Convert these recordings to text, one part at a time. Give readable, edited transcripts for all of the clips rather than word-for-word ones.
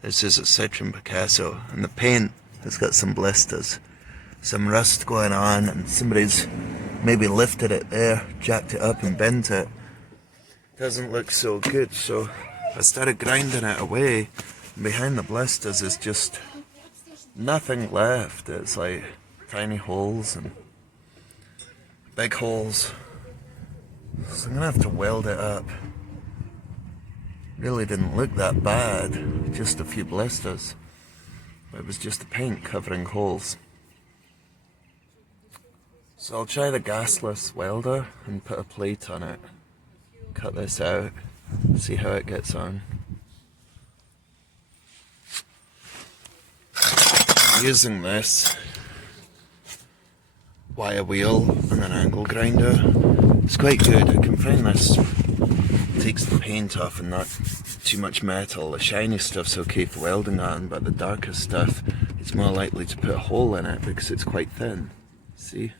This is a Citroen Picasso, and the paint has got some blisters, some rust going on, and somebody's maybe lifted it there, jacked it up and bent it. Doesn't look so good, so I started grinding it away, and behind the blisters is just nothing left. It's like tiny holes and big holes. So I'm gonna have to weld it up. Really didn't look that bad, just a few blisters. It was just the paint covering holes. So I'll try the gasless welder and put a plate on it. Cut this out, see how it gets on. I'm using this wire wheel and an angle grinder. It's quite good. I can find this takes the paint off and not too much metal. The shiny stuff's okay for welding on, but the darker stuff, it's more likely to put a hole in it because it's quite thin. See?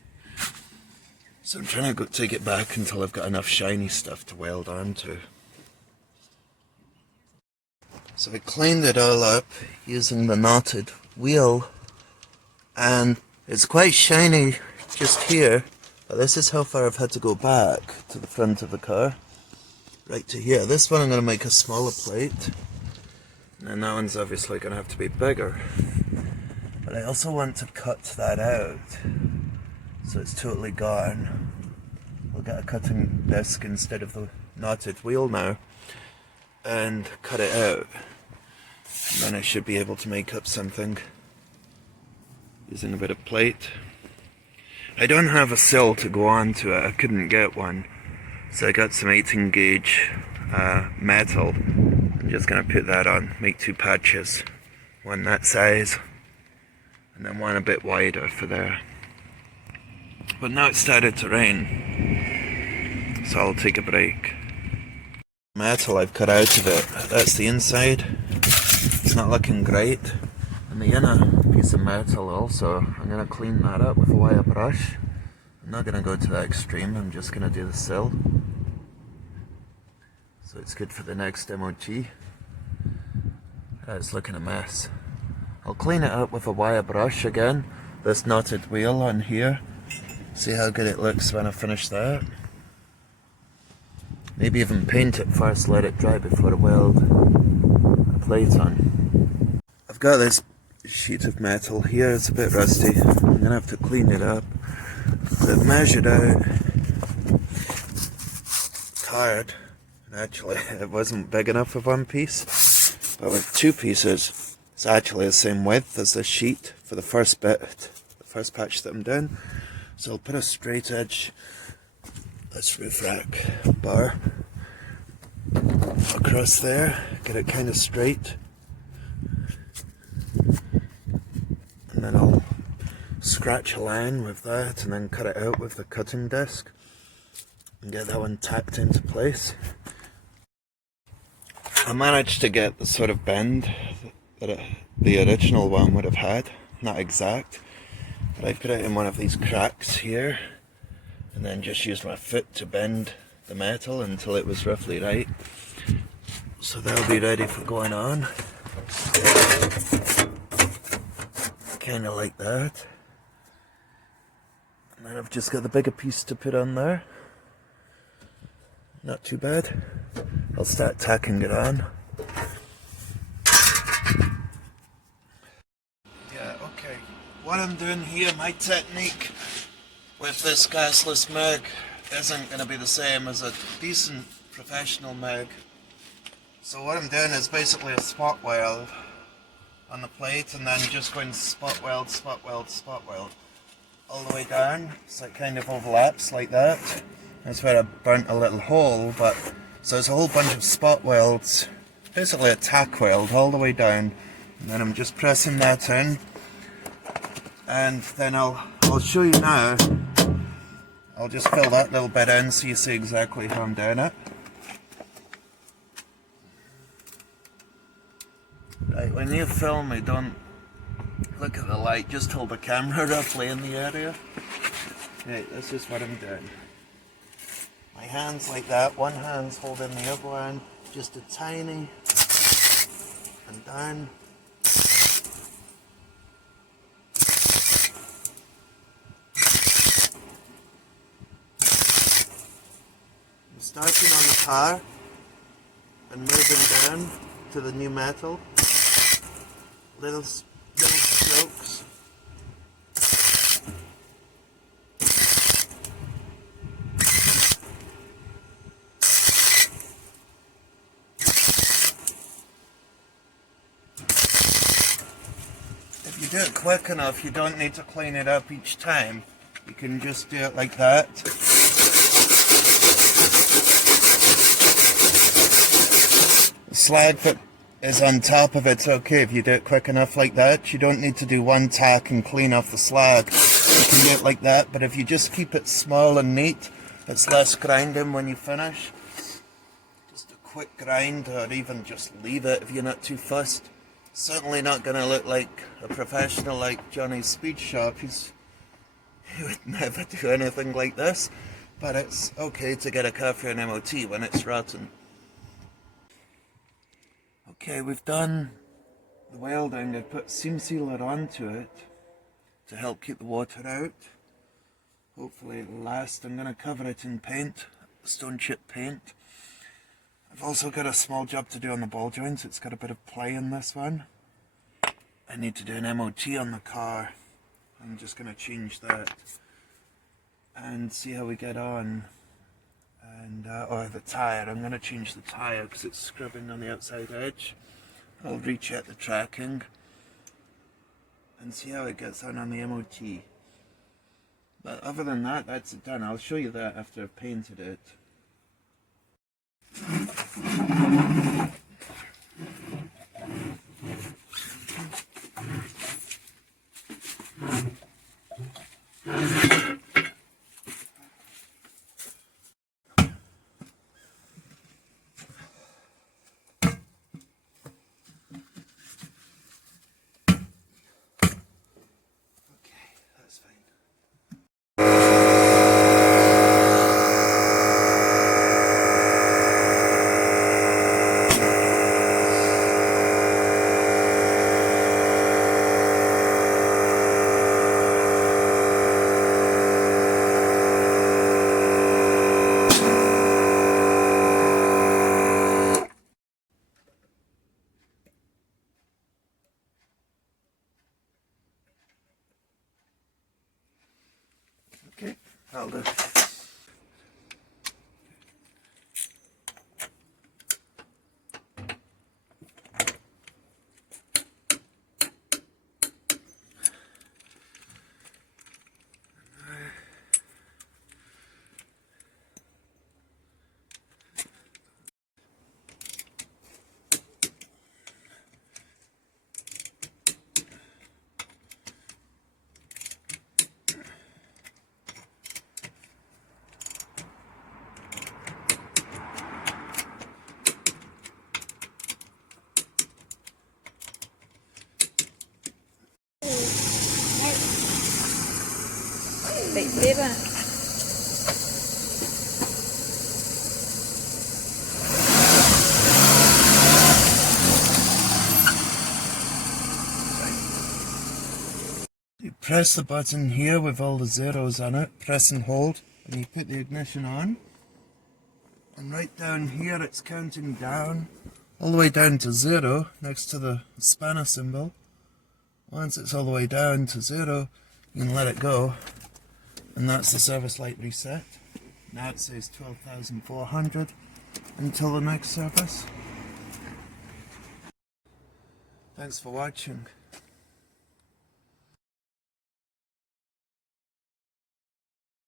So I'm trying to take it back until I've got enough shiny stuff to weld onto. So I cleaned it all up using the knotted wheel, and it's quite shiny just here, but this is how far I've had to go back to the front of the car. Right to here. This one I'm going to make a smaller plate, and then that one's obviously going to have to be bigger. But I also want to cut that out, so it's totally gone. We'll get a cutting disc instead of the knotted wheel now, and cut it out. And then I should be able to make up something using a bit of plate. I don't have a sill to go onto it, I couldn't get one. So I got some 18 gauge metal. I'm just going to put that on, make two patches. One that size, and then one a bit wider for there. But now it's started to rain, so I'll take a break. Metal I've cut out of it, that's the inside. It's not looking great. And the inner piece of metal also, I'm going to clean that up with a wire brush. I'm not going to go to that extreme, I'm just going to do the sill. So it's good for the next MOT. It's looking a mess. I'll clean it up with a wire brush again. This knotted wheel on here. See how good it looks when I finish that. Maybe even paint it first, let it dry before I weld a plate on. I've got this sheet of metal here, it's a bit rusty. I'm going to have to clean it up. I've measured out, tired, and actually it wasn't big enough of one piece, but with two pieces it's actually the same width as the sheet for the first bit, the first patch that I'm doing. So I'll put a straight edge, this roof rack bar across there, get it kind of straight, and then I'll scratch a line with that and then cut it out with the cutting disc and get that one tacked into place. I managed to get the sort of bend that the original one would have had, not exact, but I put it in one of these cracks here and then just used my foot to bend the metal until it was roughly right. So that'll be ready for going on. Kind of like that. And then I've just got the bigger piece to put on there. Not too bad. I'll start tacking it on. Yeah, okay. What I'm doing here, my technique with this Gasless MIG isn't going to be the same as a decent professional MIG. So what I'm doing is basically a spot weld on the plate and then just going spot weld, spot weld, spot weld all the way down, so it kind of overlaps like that. That's where I burnt a little hole, but so it's a whole bunch of spot welds, basically a tack weld all the way down, and then I'm just pressing that in, and then I'll show you now. I'll just fill that little bit in so you see exactly how I'm doing it. Right, when you film me, don't look at the light, just hold the camera roughly in the area. Okay, this is what I'm doing. My hand's like that, one hand's holding the other one, just a tiny, and down. I'm starting on the car and moving down to the new metal. Little strokes. If you do it quick enough, you don't need to clean it up each time. You can just do it like that. The slag that is on top of it's okay if you do it quick enough like that. You don't need to do one tack and clean off the slag. You can do it like that, but if you just keep it small and neat, it's less grinding when you finish. Just a quick grind, or even just leave it if you're not too fussed. Certainly not going to look like a professional like Johnny's Speed Shop. He would never do anything like this, but it's okay to get a car for an MOT when it's rotten. Okay, we've done the welding. I've put seam sealer onto it to help keep the water out. Hopefully it'll last. I'm going to cover it in paint, stone chip paint. I've also got a small job to do on the ball joints. It's got a bit of play in this one. I need to do an MOT on the car. I'm just going to change that and see how we get on. And or the tyre. I'm going to change the tyre because it's scrubbing on the outside edge. I'll recheck the tracking and see how it gets on the MOT. But other than that, that's it done. I'll show you that after I've painted it. Okay, that'll do. Beba. You press the button here with all the zeros on it, press and hold, and you put the ignition on. And right down here it's counting down, all the way down to 0, next to the spanner symbol. Once it's all the way down to 0, you can let it go. And that's the service light reset. Now it says 12,400 until the next service. Thanks for watching.